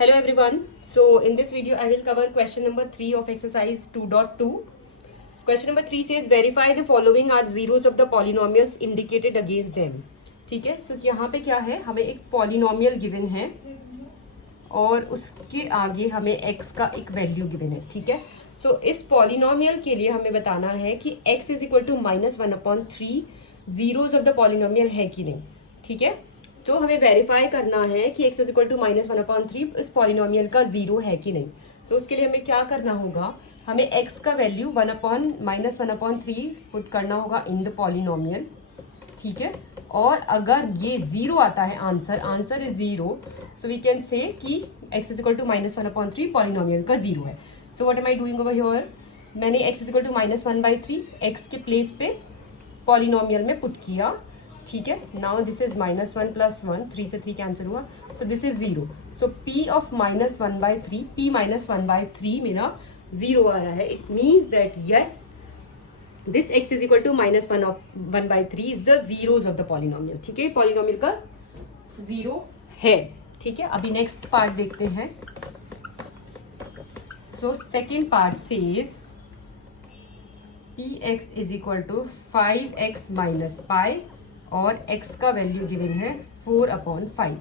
Hello everyone. So in this video I will cover question number 3 of exercise 2.2. Question number 3 says verify the following are zeros of the polynomials indicated against them. ठीक है, so यहाँ पे क्या है, हमें एक polynomial given है और उसके आगे हमें x का एक वैल्यू गिवन है. ठीक है, सो इस पॉलिनोमियल के लिए हमें बताना है कि x is equal to -1/3 zeros of the polynomial है कि नहीं. ठीक है, तो हमें वेरीफाई करना है कि x इज इक्वल टू -1/3 इस पॉलिनोमियल का जीरो है कि नहीं. सो उसके लिए हमें क्या करना होगा, हमें x का वैल्यू -1/3 पुट करना होगा इन द पॉलिनोमियल. ठीक है, और अगर ये जीरो आता है answer is zero, so we can say कि x is equal to -1/3 polynomial का जीरो है. So what am I doing over here, मैंने x is equal to -1/3 x के प्लेस पे पॉलिनोमियल में पुट किया. ठीक है, नाउ दिस इज -1 + 1, 3 से 3 कैंसिल हुआ, so this is zero. So p of -1/3, p -1/3 मेरा जीरो आ रहा है. It means that yes this x is equal to -1/3 is the zeros of the polynomial. ठीक है, पॉलिनोमियल का जीरो है. ठीक है, अभी नेक्स्ट पार्ट देखते हैं. So second part says px is equal to 5x - pi और x का वैल्यू गिवन है 4/5.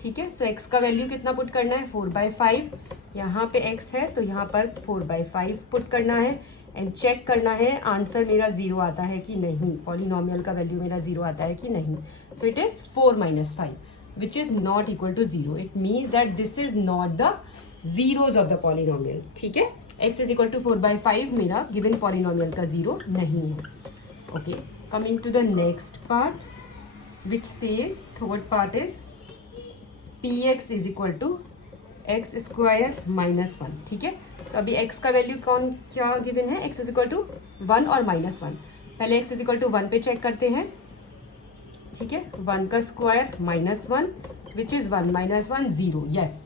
ठीक है, सो x का वैल्यू कितना पुट करना है, 4/5. यहाँ पे x है तो यहाँ पर 4/5 पुट करना है एंड चेक करना है आंसर मेरा जीरो आता है कि नहीं, पॉलिनोमियल का वैल्यू मेरा जीरो आता है कि नहीं. So it is 4 - 5 which is not equal to zero. It means that this is not the zeros of the polynomial. ठीक है, x इज इक्वल टू 4/5 मेरा गिवन पॉलिनोमियल का जीरो नहीं है. Okay, coming to the next part which says third part is px is equal to x square -1. ठीक है, तो अभी x का वैल्यू क्या गिवन है, x इज इक्वल टू 1 और -1. पहले x इज इक्वल टू 1 पे चेक करते हैं. ठीक है, 1 का square -1 which is 1 - 1 0. Yes,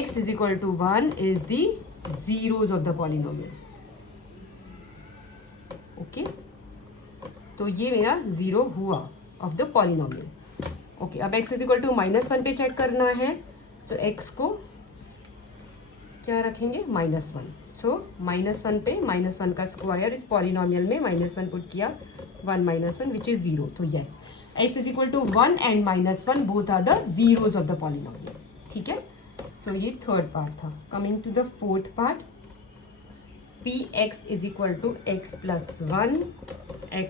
x is equal to 1 is the zeros of the polynomial. Okay, तो ये मेरा जीरो हुआ ऑफ द पॉलिनोमियल. ओके, अब x इज इक्वल टू -1 पे चेक करना है. सो x को क्या रखेंगे, -1. सो -1 पे -1 का स्क्वायर इस पॉलिनोमियल में -1 पुट किया, 1 - 1 विच इज जीरो. तो yes, x is equal to 1 and -1 both are the zeros of the polynomial. ठीक है, सो ये थर्ड पार्ट था. Coming to the fourth part, px is equal to x + 1 x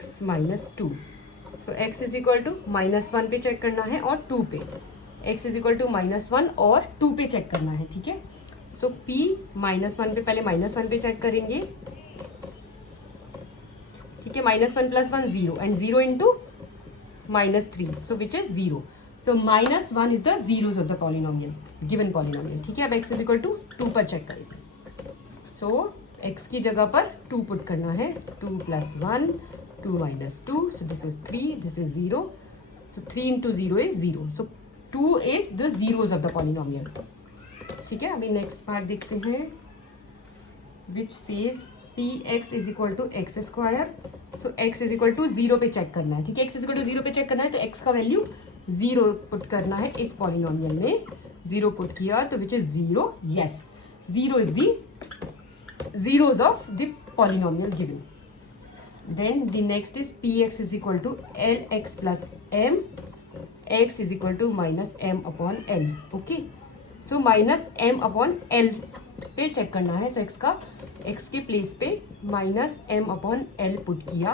- 2. So x is equal to -1 पे check करना है और 2 पे. x is equal to -1 और 2 पे चेक करना है. ठीक है, सो p -1 पे पहले -1 पे चेक करेंगे. ठीक है, -1 + 1 0 and 0 into -3, so which is 0. So -1 is the zeros of the polynomial, given polynomial. ठीक है, अब x इज इक्वल टू 2 पर चेक करेंगे. सो x की जगह पर 2 पुट करना है, 2 + 1 2 - 2, so this is 3, this is 0, so 3 into 0 is 0, so 2 is the zeros of the polynomial. ठीक है, अभी नेक्स्ट पार्ट देखते हैं which says px is equal to x square. so x is equal to 0 पे check करना है. ठीक है, x is equal to 0 पे चेक करना है तो x का वैल्यू 0 पुट करना है इस पॉलिनोमियल में. 0 पुट किया तो which is 0. Yes, 0 is the zeros of the polynomial given. Then the next is px is equal to lx plus m, x is equal to -m/l. okay, so -m/l पे check करना है. so x के place पे -m/l put किया.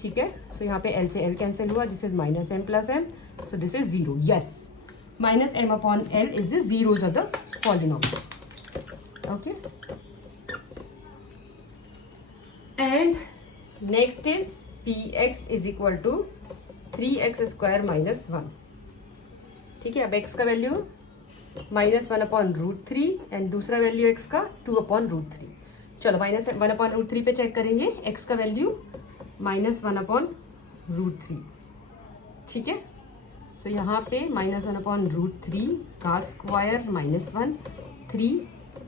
ठीक है, so यहाँ पे l से l कैंसिल हुआ, this is -m + m, so this is 0. yes, -m/l is the zeros of the polynomial. okay, and next is px is equal to 3x square - 1. ठीक है, अब x का वैल्यू -1/√3 एंड दूसरा value x का 2/√3. चलो -1/√3 पे check करेंगे. x का वैल्यू -1/√3. ठीक है, सो यहाँ पे -1/√3 का स्क्वायर -1, 3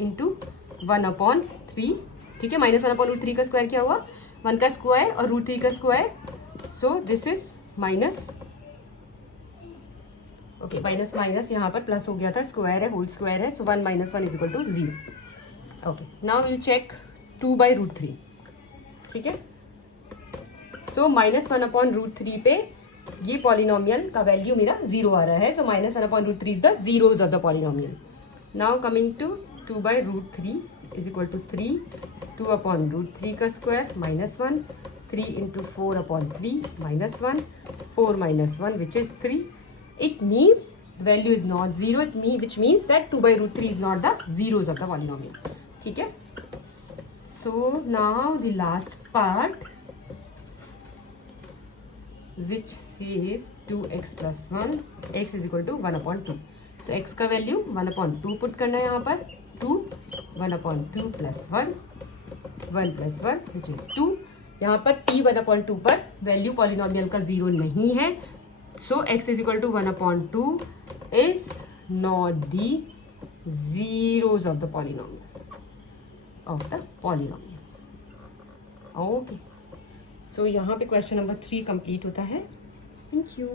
इंटू 1/3. ठीक है, -1/√3 का स्क्वायर क्या हुआ, 1 का स्क्वायर और √3 का square. So this is okay, minus minus यहाँ पर प्लस हो गया था, स्क्वायर है, होल स्क्वायर है, so 1 - 1 is equal to 0। Okay, now you check 2/√3, ठीक है। सो -1/√3 पे ये पॉलिनोमियल का वैल्यू मेरा 0 आ रहा है, so -1/√3 is the zeros of the polynomial. Now coming to 2/√3 is equal to 3, 2/√3 का square -1, 3 into 4/3 -1, 4 - 1 which is 3. It means the value is not 0, which means that 2/√3 is not the zeros of the polynomial. ठीक है। So now the last part which says 2x plus 1, x is equal to 1/2. So x का value 1/2 put करना है यहाँ पर, 2, 1/2 plus 1, 1 plus 1 which is 2. यहाँ पर p 1/2 पर वैल्यू पॉलिनोमियल का 0 नहीं है, so x is equal to 1/2 is not the zeros of the polynomial. Okay, so यहाँ पे क्वेश्चन नंबर 3 कंप्लीट होता है। Thank you.